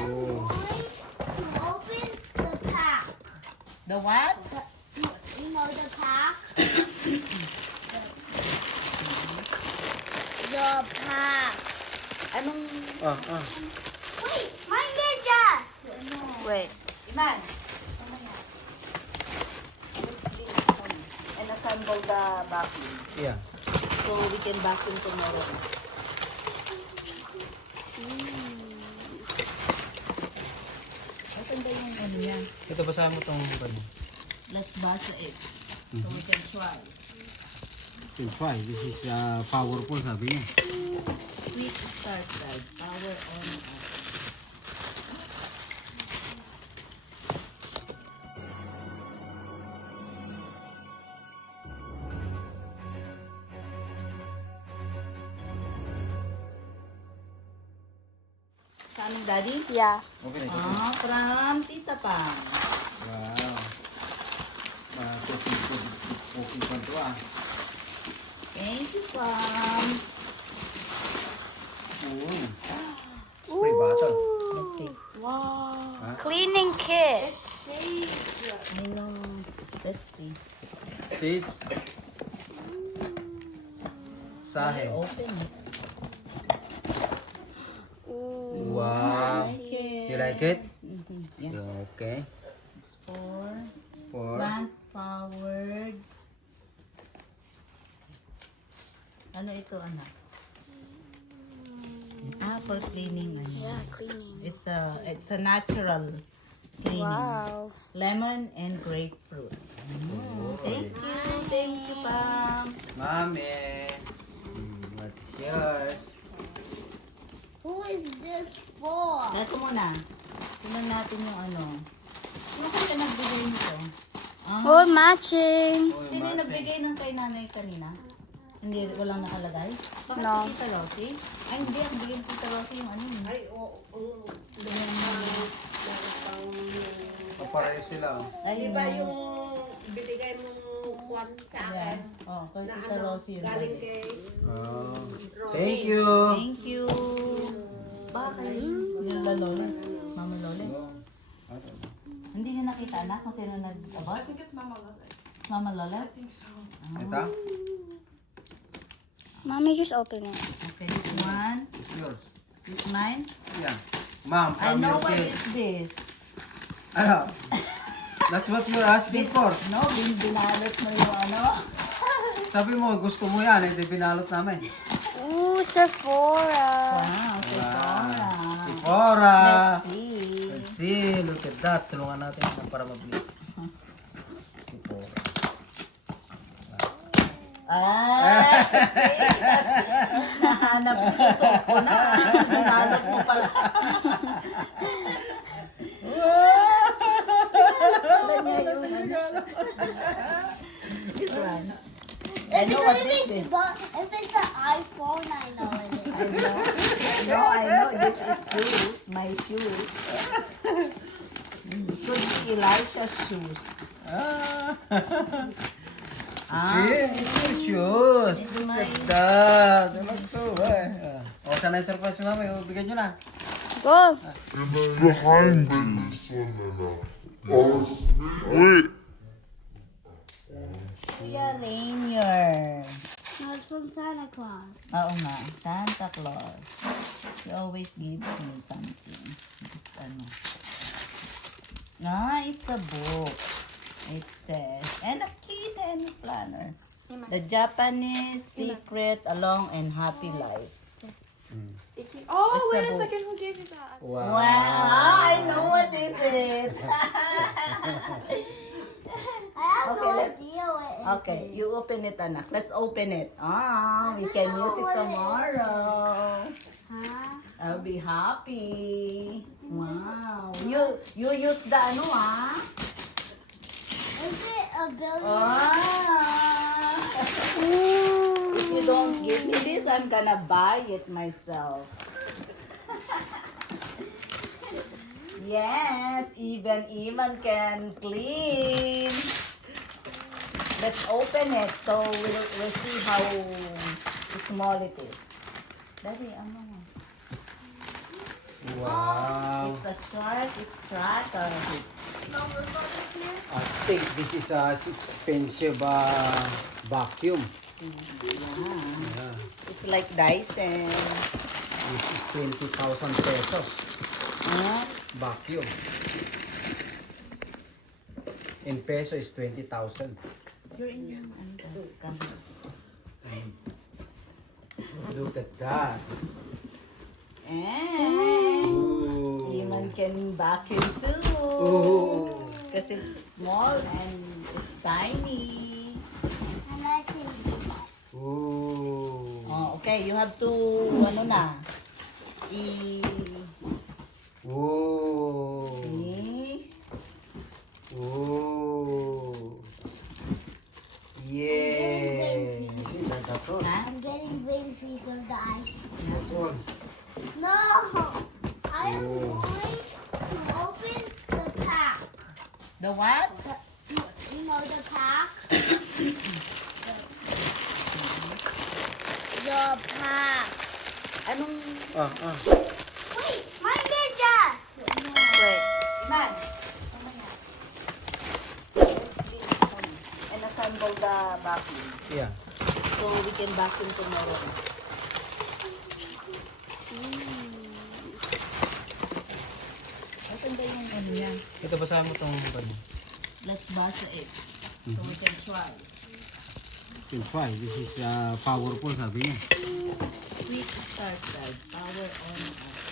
Open the pack. The what? You know the pack? The pack. Anong... Wait, my medyas. Wait. Iman! Let's clean it and assemble the vacuum. Yeah. So we can vacuum tomorrow. Asan ba yung ano niya? Ito basahan mo tong ano. Let's basa it. So we can try. Can try. This is powerful, sabi niya. Quick start guide. Power on off. Saan ang daddy? Yeah. Okay na. Ah, from Tita Pam. Wow. Cooking pa ito Thank you, Pam. Spray bottle. Let's see. Wow. Cleaning kit. I know. Let's see. Seeds. Sahe. Open it. Wow. Okay. You like it? Yeah. Okay. It's for For plant powered. Ano ito, anak? Ah, for cleaning. Ano. Yeah, cleaning. It's a natural cleaning. Wow. Lemon and grapefruit. Thank you, Pam. Mommy. What's yours? Who is this for? Ito muna. Tingnan natin yung ano. Sino ka nagbigay nito? Ah, Oh, matching. sino yung nagbigay ng kay nanay kanina? Hindi, walang nakalagay? Baka No. si Tita Rosie? Ay, hindi. Ang bigay ni Tita Rosie yung ano yun. Ay, Papareho sila. ay, Di ba yung binigay mong kwan sa akin? Oh, kay Na Tita ano, Rosie yun. galing kay Oh. Thank you. Thank you. Bakit? Yung lalola. Mama Lola. Hindi niyo nakita anak kung sino nag-abot? I think it's Mama Lola. Mama Lola? I think so. Ito? Mommy, just open it. Okay, this one. It's yours. This mine. Yeah. Mom, I from know your what kid. is this. Ano? That's what you're asking for. No, binalot mo yung ano. Sabi mo, gusto mo yan, hindi binalot namin. Ooh, Sephora. Wow, Sephora. Sephora. Let's see. Let's see, look at that. Tulungan natin yan para mabilis. Sephora. Ah, see? Nahanap ko sa soko na. Binalot mo pala. Wala niya yung ano. This one. I know what this is. If it's an iPhone, I know it is. I know. No, I know. This is shoes. My shoes. Could be Elisha's shoes. See, it's your shoes. It's Look my- at that. Ano to, eh. O, sana yung surprise si mama. Bigyan nyo na. Go. behind this one and wait. Kuya Rainier. No, it's from Santa Claus. Oo nga, Santa Claus. He always gives me something. This ano. Ah, it's a book. It says, and a kitten planner. The Japanese Secret A Long and Happy Life. Oh, It's a book. Who gave you that? Wow. Wow, I know what this is. I have Okay, no let's- idea what it is. Okay, you open it, anak. Let's open it. Ah, we can use it tomorrow. Huh? I'll be happy. Wow. You use the ano ah? Is it a billion? Ah. If you don't give me this, I'm gonna buy it myself. Yes, even Iman can clean. Let's open it so we'll see how small it is. Daddy, ano? Wow. It's a a shark stratter. I think this is a expensive vacuum. Yeah. It's like Dyson. This is 20,000 pesos. Huh? Vacuum. In peso is 20,000. You're in camera. Look at that. And Ooh. human can vacuum too. Ooh. Because it's small and it's tiny. And I can do that. Ooh. Oh, okay, you have to, ano na, Ooh. see? Ooh. Yeah. That's all. Ha? I'm getting baby piece of the ice. That's all. No! I am going to open the pack. The what? You know the pack? The pack. Anong, Wait, my ninjas! wait, man. Let's clean it home and assemble the vacuum. Yeah. So we can vacuum tomorrow. Asan ba yung ano niya? Ito basahin mo itong ano. Let's basa it. So we can try. Yung fry. This is powerful sabi niya. Quick start guide. Power on off.